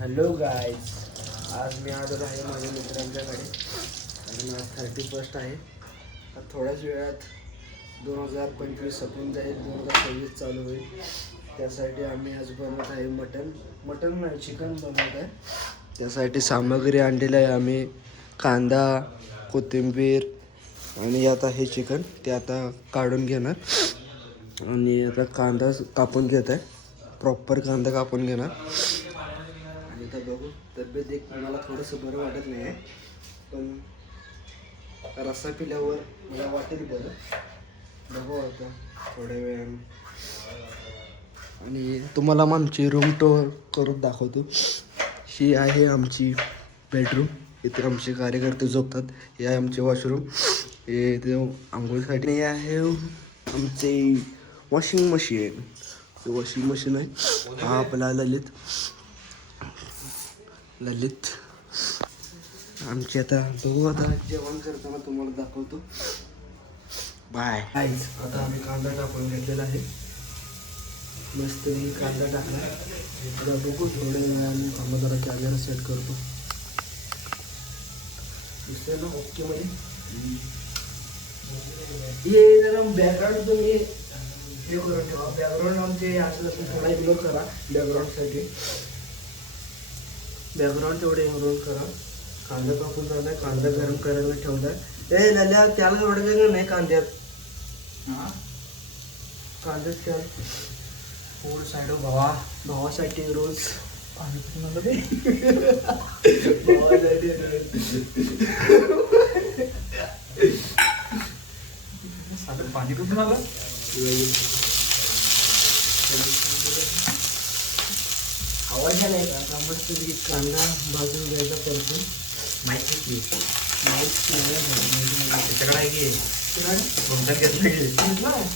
Hello guys, आज मी आलेलो आहे माझ्या मित्रांच्याकडे. कारण आज 31 आहे. आता थोड्याच वेळात 2025 संपून जाईल, 2026 चालू होईल. त्यासाठी आम्ही आज बनवत आहे मटन नाही, चिकन बनवत आहे. त्यासाठी सामग्री आणलेली आहे आम्ही. कांदा, कोथिंबीर आणि आता हे चिकन ते आता काढून घेणार. आणि आता कांदा कापून घेत आहे, प्रॉपर कांदा कापून घेणार. आणि आता बघू, तब्येत एक मला थोडंसं बरं वाटत नाही आहे, पण रस्सा पिल्यावर मला वाटेल बरं. बघू आता थोड्या वेळाने. आणि तुम्हाला आमची रूम टूर करून दाखवतो. ही आहे आमची बेडरूम. इथे आमचे कार्यकर्ते झोपतात. हे आहे आमचे वॉशरूम. हे इथे आंघोळीसाठी. हे आहे आमचे वॉशिंग मशीन. वॉशिंग मशीन आहे. हा आपला ललित आमची. आता बघू, आता जेवण करताना तुम्हाला दाखवतो. बाय. आता आम्ही कांदा टाकून घेतलेला आहे. मस्त कांदा टाकला. आता बघू थोड्या वेळाने थांबा, जरा कॅमेरा सेट करतो. दिसतंय ना ओके मध्ये. हे जरा बॅकग्राऊंड तुम्ही हे करून ठेवा. बॅकग्राऊंड आमचे असं थोडा इग्नोर करा. बॅकग्राऊंडसाठी बॅकग्राऊंड तेवढे इग्नोर करा. कांदा कापून झाला, कांदा गरम करायला ठेवला. ए लल्या, त्याला एवढं काय नाही कांद्यात. कांद्यात त्याला फूड साईड भावासाठी रोज पाणी कुठून आलं ते. भावासाठी पाणी कुठून आलं. आवाज नाही का. आता मस्त कांदा भाजून घ्यायचा परतून. माहिती त्याच्याकडे आहे की तुमच्यात घेतलं की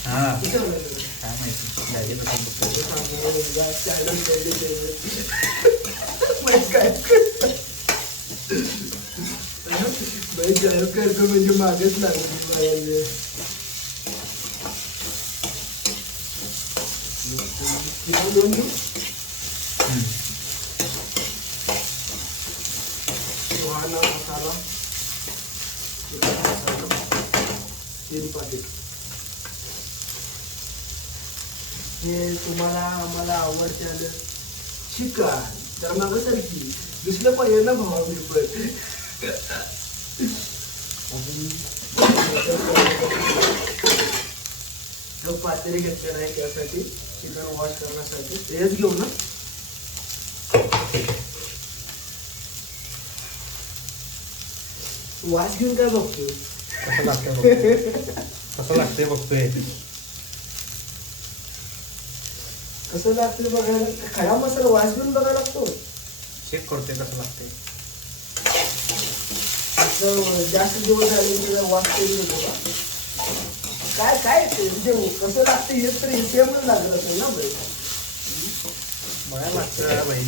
हां काय माहिती करतो म्हणजे मागेच लागेल. सुहाना मसाला 3 पाकिट. हे तुम्हाला आम्हाला आवडते आलं चिकन तर मागसाठी दुसरं पाहिजे ना भावा. मी पण पातेरी घेतलेला आहे त्यासाठी, चिकन वॉश करण्यासाठी. तेच घेऊ ना. वास घेऊन काय बघतो. कसं लागतंय बघतोय. कसं लागतं बघायला. खडा मसाला वास घेऊन बघायला लागतो. चेक करतोय कसं लागतंय. असं जास्त दिवस झाले वास करून येतो का काय काय म्हणजे कसं लागतं हे तर सेमच लागलं असेल ना बाई. बघायला लागतं बाई.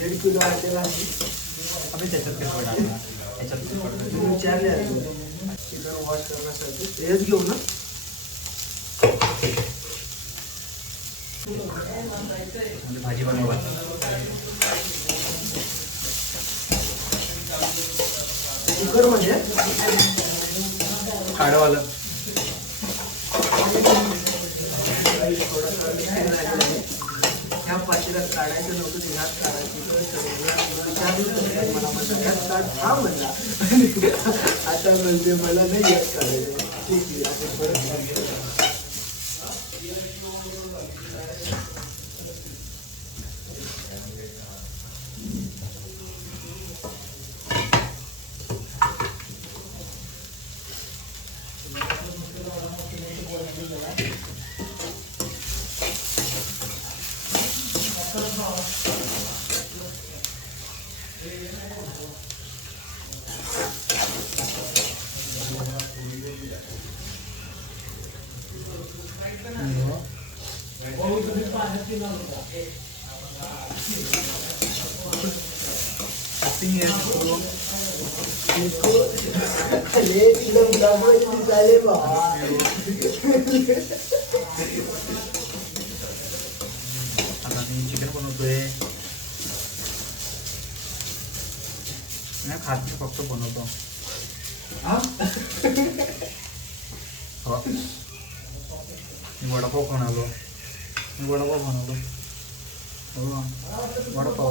1.5 किलो आणलेला आहे. आम्ही त्याच्यात त्याच्यात विचारले चिकन वॉश करण्यासाठी. तेच घेऊ ना. भाजी बनवा. कुकर म्हणजे काढवालं ह्या पाशीला काढायचं नव्हतं ते ह्यात काढायचं. मला म्हणलं ह्यात काढ. हा म्हणला. आता म्हणजे मला नाही यात काढायचं. ठीक आहे आपण परत. चिकन बनवतोय. नाही खात नाही, फक्त बनवतो. हो. मी वडापाव खाऊन आलो. हो वडापाव.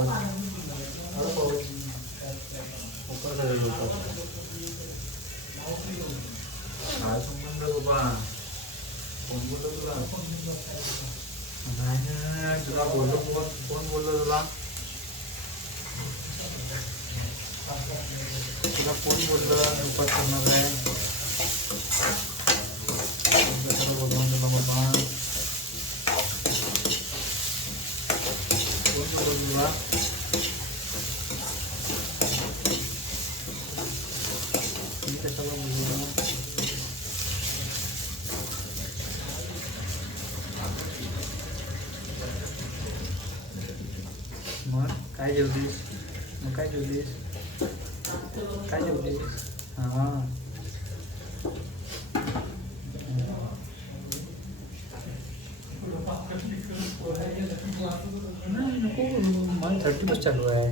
काय संबंध बाबा, कोण बोललो तुला? नाही तुला बोललो, कोण बोललो तुला? तुला कोण बोललं उपास करणार आहे? बोलवून तुला बाबा, कोण बोललो तुला? मी कशाला बोललो? मग काय जेवलीस? काय जेवलीस? हां नाही नको, मला 30 चालू आहे.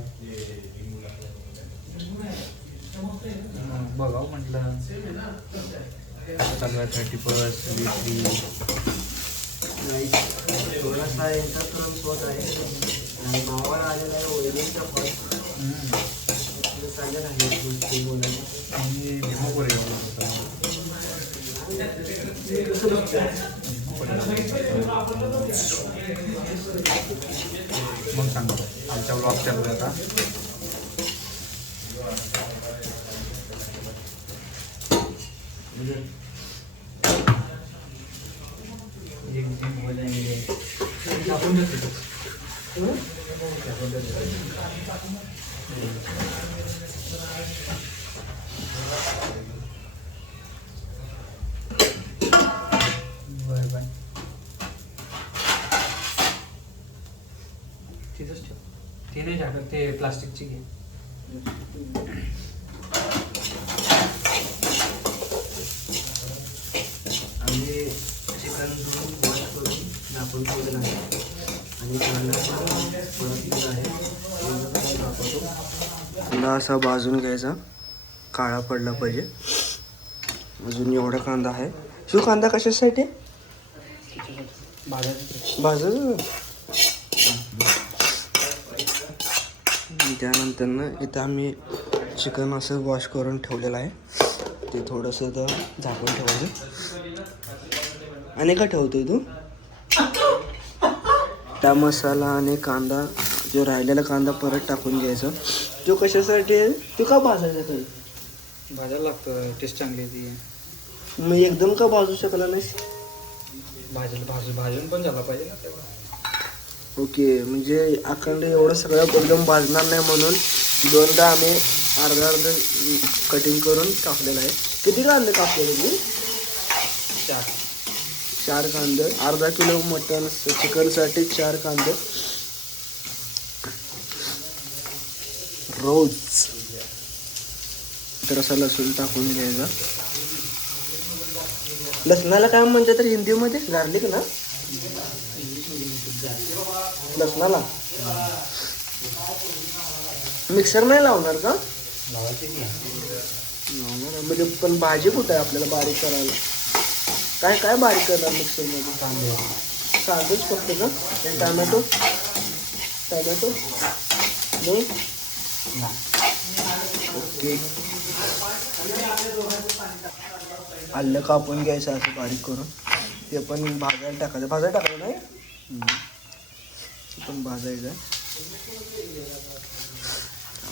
बघावं म्हटलं चालू आहे 30 विक्री. थोडासा याचा क्रम होत आहे आणि भावाला आलेला आहे ओरिजिनचा फळ. चालेल आहे गोष्टी बोलायला. आणि भीमापुरी होता. मग सांगतो आमच्या ब्लॉग चालू आहे आता. बाय तिथंच ठेव. ते नाही टाकत, ते प्लास्टिकची घे. आम्ही चिकन धुवून वॉश करून झाकून ठेवलेलं आहे आणि कांदा परतलेला आहे. कांदा असा भाजून घ्यायचा, काळा पडला पाहिजे. अजून एवढा कांदा आहे. शिव कांदा कशासाठी? भाजायचं. त्यानंतर ना इथं आम्ही चिकन असं वॉश करून ठेवलेलं आहे. ते थोडंसं तर झाकून ठेवायचं. आणि का ठेवतोय तू? त्या मसाला आणि कांदा, जो राहिलेला कांदा परत टाकून घ्यायचा. तो कशासाठी आहे? तो का भाजायचा काही? भाजायला लागतं, टेस्ट चांगली ती. मग एकदम का भाजू शकला नाहीस? भाजून पण झाला पाहिजे ना तेव्हा. ओके, म्हणजे अखंड एवढं सगळं एकदम भाजणार नाही म्हणून दोनदा आम्ही अर्धा कटिंग करून टाकलेलं आहे. किती कांदे कापलेले तुम्ही? 4 कांदे. अर्धा किलो मटन चिकनसाठी 4 कांदे रोज. तर असा लसूण टाकून घ्यायचा. लसणाला काय म्हणतात तर हिंदीमध्ये? गार्लिक ना? लसणाला मिक्सर नाही लावणार का? लावणार म्हणजे, पण भाजी कुठं आहे आपल्याला बारीक करायला? काय बारीक करणार मिक्सरमध्ये? कांदेच फक्त का? टमॅटो नाही? ओके. आलं कापून घ्यायचं असं बारीक करून. ते पण भाजायला टाकायचं नाही? पण भाजायचं.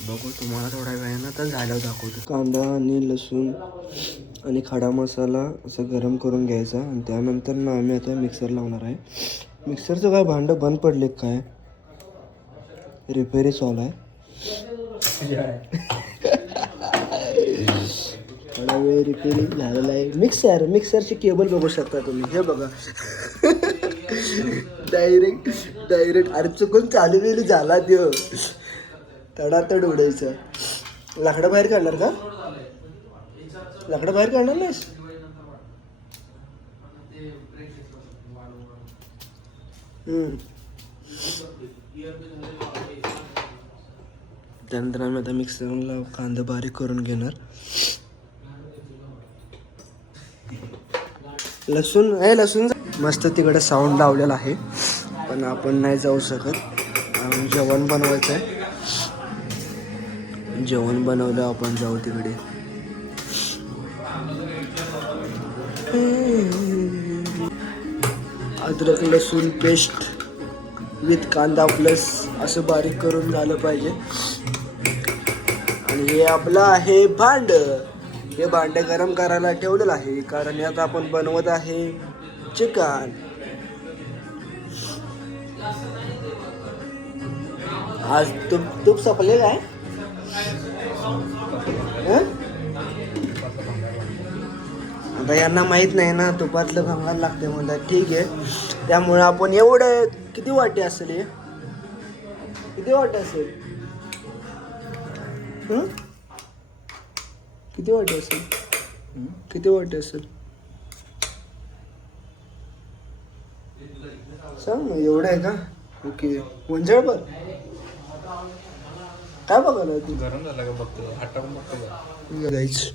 बघू तुम्हाला थोड्या वेळानं तर झाल्यावर दाखवतो. कांदा आणि लसूण आणि खडा मसाला असं गरम करून घ्यायचा आणि त्यानंतर ना आम्ही आता मिक्सर लावणार आहे. मिक्सरचं काय भांडं बंद पडले काय? रिपेरी चालू आहे. थोडा वेळ रिपेरी झालेला आहे. मिक्सरची केबल बघू शकता तुम्ही. हे बघा डायरेक्ट अरे चुकून चालू वेळी झाला देव. तडातड उडायचं. लाकडं बाहेर काढणार का? लाकडं बाहेर काढणार नाहीस? त्यानंतर आम्ही आता मिक्सरला कांदा बारीक करून घेणार. लसूण मस्त तिकडे साऊंड लावलेला आहे, पण आपण नाही जाऊ शकत. जेवण बनवायचं आहे. जेवण बनवलं आपण जाऊ तिकडे. अद्रक लसूण पेस्ट विथ कांदा प्लस असं बारीक करून झालं पाहिजे. आणि हे आपलं आहे भांड. हे भांड गरम करायला ठेवलेलं आहे, कारण यात आपण बनवत आहे चिकन. आज तूप संपले काय? आता यांना माहित नाही ना, तुपातलं भंगार लागते म्हणतात. ठीक आहे, त्यामुळे आपण एवढं किती वाटे असेल हे? किती वाटे असेल? किती वाटे असेल? किती वाटे असेल सांग ना. एवढं आहे का? ओके. वंजळ पर काय बघायला तू? गरम झाला का बघतो, हात टाकून बघतो गाईच.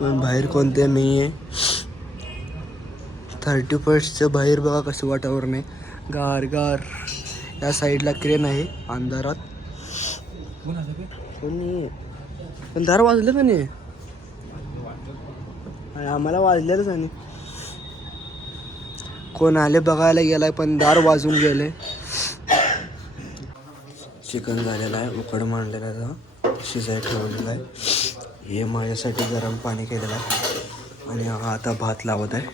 पण बाहेर कोणते नाही आहे. 31st बाहेर बघा कसं वातावरण आहे. गार गार. या साईडला क्रेन आहे अंधारात. कोणी पण दार वाजलं का नाही? आम्हाला वाजलेलंच आणि कोण आले बघायला गेलाय, पण दार वाजून गेले. चिकन झालेलं आहे, उकड मांडलेला आहे, शिजायला ठेवलेला आहे. हे माझ्यासाठी गरम पाणी केलेलं आहे. आणि आता भात लावत आहे.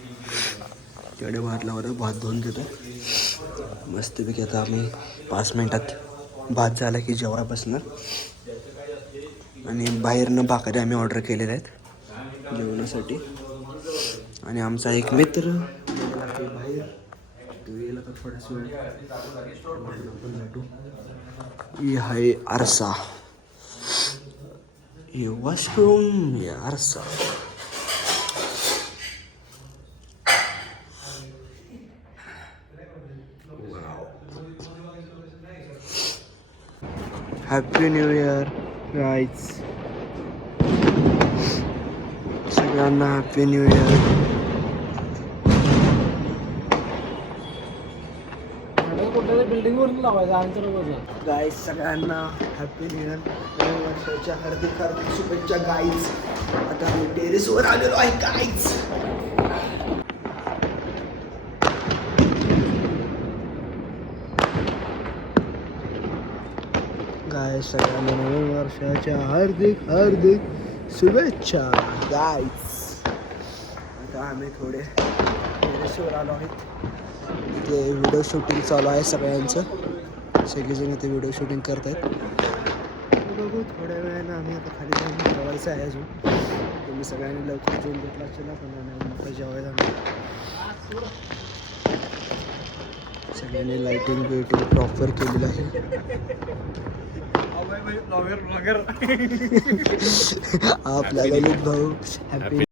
तिकडे भात लावत आहे, भात धुवून घेतो. मस्तपैकी आता आम्ही 5 मिनिटात भात झाला की जेवायला बसणार. आणि बाहेरनं भाकरी आम्ही ऑर्डर केलेल्या आहेत जेवणासाठी. आणि आमचा एक मित्र बाहेर तो येईल आता थोड्याच वेळ. ये आहे आरसा, ये वॉशरूम, ये आरसा. Happy new year guys. सगळ्यांना हॅपी न्यू इयर. बिल्डिंगवरून लावायचा आमच्या गाईज सगळ्यांना हॅपी न्यू इयर. नवीन वर्षाच्या हार्दिक हार्दिक शुभेच्छा गाईज. आता आम्ही टेरेसवर आलेलो आहे गाईज. गाईज सगळ्यांना नवीन वर्षाच्या हार्दिक हार्दिक शुभेच्छा गाईज. आता आम्ही थोडे टेरेसवर आलो आहेत. इथे व्हिडिओ शूटिंग चालू आहे सगळ्यांचं. सगळेजण इथे व्हिडिओ शूटिंग करत आहेत. बघू थोड्या वेळानं आम्ही आता खाली जाऊन जेवायचं आहे अजून. तुम्ही सगळ्यांनी लवकर जेवून घेतला असेल ना, पण आता जेवायला सगळ्यांनी लाईटिंग बिटिंग प्रॉपर केलेलं आहे. आपला ललित भाऊ हॅपी